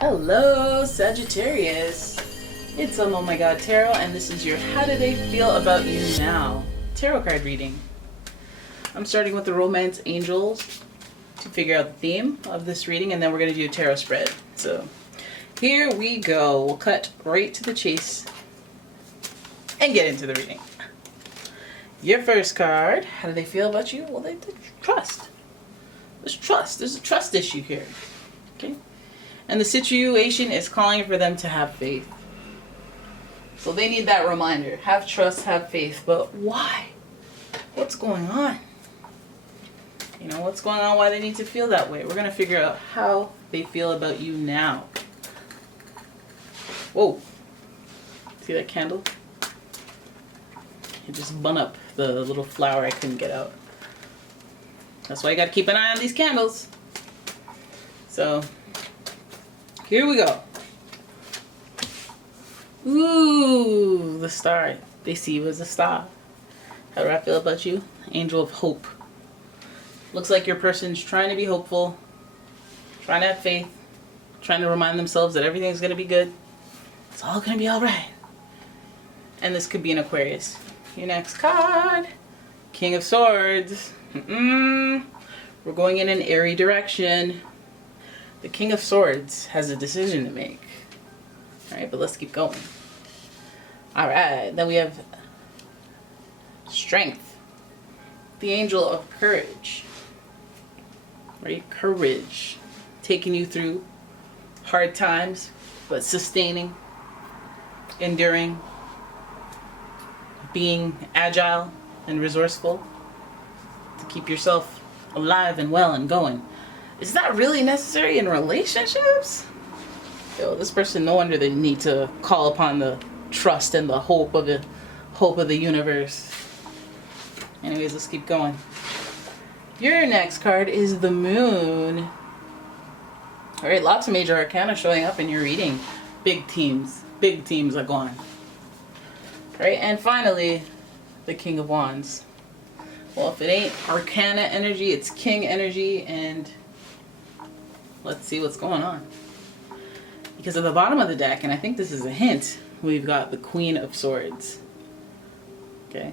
Hello, Sagittarius. It's umomgtarot, and this is your How Do They Feel About You Now tarot card reading. I'm starting with the romance angels to figure out the theme of this reading, and then we're going to do a tarot spread. So here we go. We'll cut right to the chase and get into the reading. Your first card, how do they feel about you? Well, they trust. There's trust. There's a trust issue here. Okay? And the situation is calling for them to have faith. So they need that reminder. Have trust, have faith. But why? What's going on? You know, what's going on? Why they need to feel that way? We're going to figure out how they feel about you now. Whoa. See that candle? It just bun up the little flower I couldn't get out. That's why you got to keep an eye on these candles. So here we go. Ooh, the star. They see you as a star. How do I feel about you? Angel of hope. Looks like your person's trying to be hopeful, trying to have faith, trying to remind themselves that everything's going to be good. It's all going to be all right. And this could be an Aquarius. Your next card, King of Swords. We're going in an airy direction. The King of Swords has a decision to make. Alright, but let's keep going. Alright, then we have Strength. The Angel of Courage. Right? Courage. Taking you through hard times, but sustaining, enduring, being agile and resourceful to keep yourself alive and well and going. Is that really necessary in relationships? Yo, this person, no wonder they need to call upon the trust and the hope of the universe. Anyways, let's keep going. Your next card is the Moon. All right, lots of major arcana showing up in your reading. Big teams are going. All right, and finally, the King of Wands. Well, if it ain't arcana energy, it's king energy, and let's see what's going on. Because at the bottom of the deck, and I think this is a hint, we've got the Queen of Swords. Okay.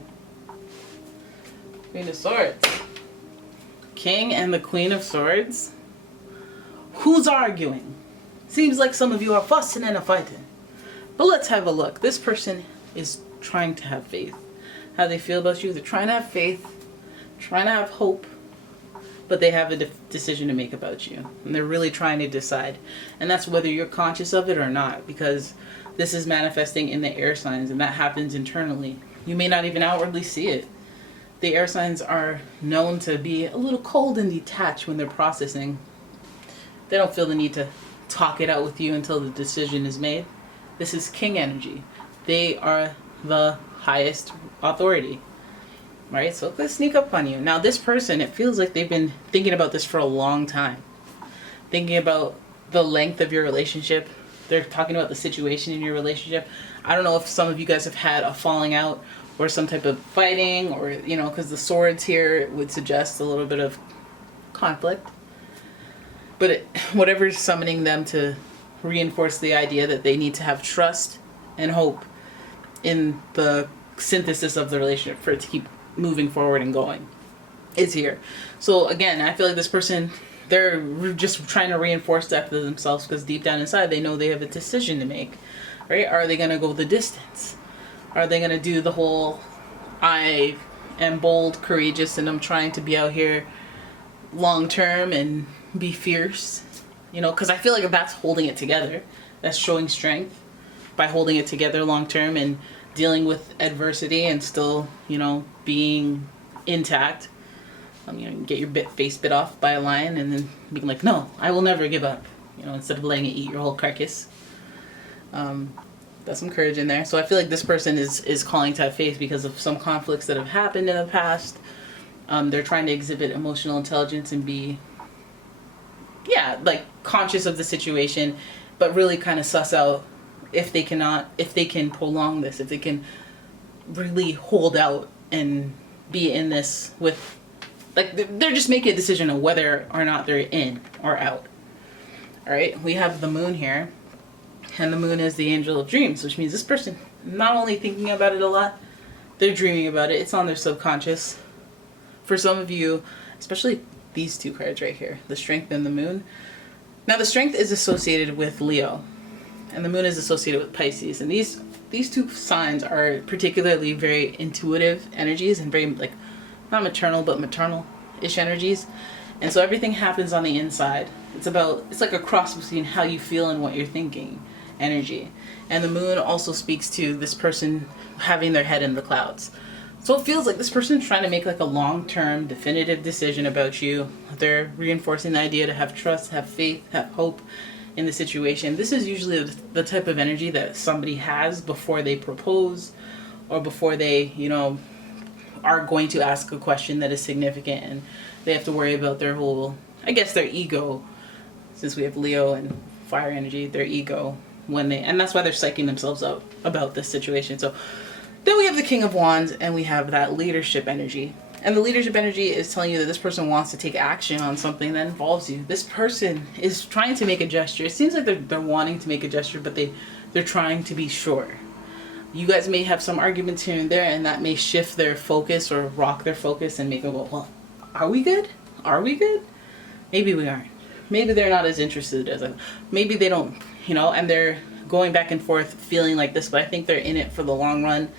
Queen of Swords. King and the Queen of Swords. Who's arguing? Seems like some of you are fussing and fighting. But let's have a look. This person is trying to have faith. How they feel about you? They're trying to have faith, trying to have hope, but they have a decision to make about you. And they're really trying to decide. And that's whether you're conscious of it or not, because this is manifesting in the air signs, and that happens internally. You may not even outwardly see it. The air signs are known to be a little cold and detached when they're processing. They don't feel the need to talk it out with you until the decision is made. This is king energy. They are the highest authority. Right? So it could sneak up on you. Now this person, it feels like they've been thinking about this for a long time. Thinking about the length of your relationship. They're talking about the situation in your relationship. I don't know if some of you guys have had a falling out or some type of fighting, or, you know, because the swords here would suggest a little bit of conflict. But whatever's summoning them to reinforce the idea that they need to have trust and hope in the synthesis of the relationship for it to keep moving forward and going is here. So again, I feel like this person, they're just trying to reinforce that to themselves, because deep down inside they know they have a decision to make. Right? Are they going to go the distance? Are they going to do the whole I am bold, courageous, and I'm trying to be out here long term and be fierce? You know, because I feel like if that's holding it together, that's showing strength by holding it together long term and dealing with adversity and still, you know, being intact. You know, get your face bit off by a lion and then being like, no, I will never give up. You know, instead of letting it eat your whole carcass. That's some courage in there. So I feel like this person is calling to have faith because of some conflicts that have happened in the past. They're trying to exhibit emotional intelligence and be, like conscious of the situation, but really kind of suss out if they can prolong this, if they can really hold out and be in this with, like, they're just making a decision of whether or not they're in or out. All right, we have the moon here, and the moon is the angel of dreams, which means this person not only thinking about it a lot, they're dreaming about it. It's on their subconscious. For some of you, especially these two cards right here, the strength and the moon. Now the strength is associated with Leo, and the moon is associated with Pisces, and these two signs are particularly very intuitive energies and very, like, not maternal but maternal-ish energies. And so everything happens on the inside. It's like a cross between how you feel and what you're thinking energy. And the moon also speaks to this person having their head in the clouds. So it feels like this person's trying to make like a long-term definitive decision about you. They're reinforcing the idea to have trust, have faith, have hope in the situation. This is usually the type of energy that somebody has before they propose, or before they, are going to ask a question that is significant, and they have to worry about their whole, I guess, their ego, since we have Leo and fire energy, their ego, and that's why they're psyching themselves up about this situation. So then we have the King of Wands, and we have that leadership energy. And the leadership energy is telling you that this person wants to take action on something that involves you. This person is trying to make a gesture. It seems like they're wanting to make a gesture, but they're trying to be sure. You guys may have some arguments here and there, and that may shift their focus or rock their focus and make them go, well, are we good? Are we good? Maybe we aren't. Maybe they're not as interested as maybe they don't, and they're going back and forth feeling like this, but I think they're in it for the long run,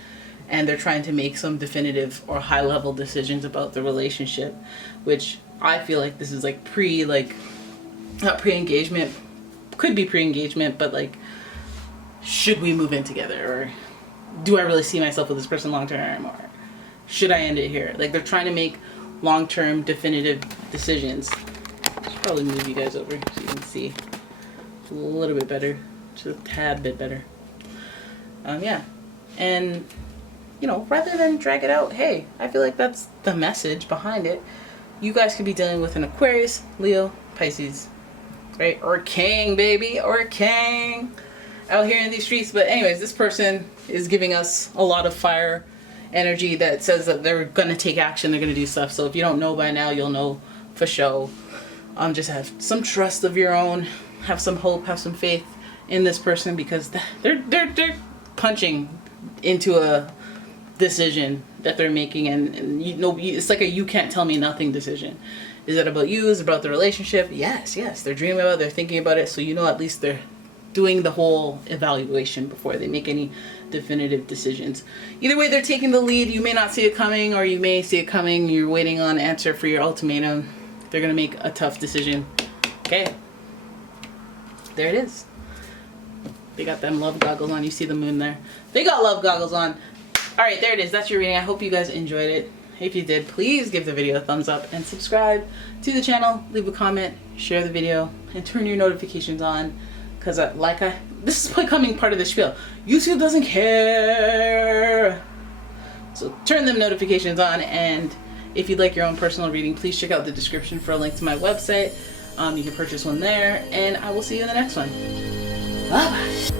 and they're trying to make some definitive or high level decisions about the relationship, which I feel like this is like not pre-engagement, could be pre-engagement, but like, should we move in together, or do I really see myself with this person long term, or should I end it here? Like, they're trying to make long-term definitive decisions. I should probably move you guys over so you can see a little bit better, just a tad bit better. Yeah, and rather than drag it out, hey, I feel like that's the message behind it. You guys could be dealing with an Aquarius, Leo, Pisces, right? Or King, baby, or King out here in these streets. But anyways, this person is giving us a lot of fire energy that says that they're going to take action, they're going to do stuff. So if you don't know by now, you'll know for sure. Just have some trust of your own, have some hope, have some faith in this person, because they're punching into a decision that they're making, and it's like a you can't tell me nothing decision. Is it about you? Is it about the relationship? Yes, they're dreaming about it, they're thinking about it, so at least they're doing the whole evaluation before they make any definitive decisions. Either way, they're taking the lead. You may not see it coming, or you may see it coming. You're waiting on an answer for your ultimatum. They're gonna make a tough decision. Okay, there it is. They got them love goggles on. You see the moon there. They got love goggles on. All right, there it is. That's your reading. I hope you guys enjoyed it. If you did, please give the video a thumbs up and subscribe to the channel. Leave a comment, share the video, and turn your notifications on, because this is becoming part of the spiel. YouTube doesn't care. So turn them notifications on, and if you'd like your own personal reading, please check out the description for a link to my website. You can purchase one there, and I will see you in the next one. Bye-bye.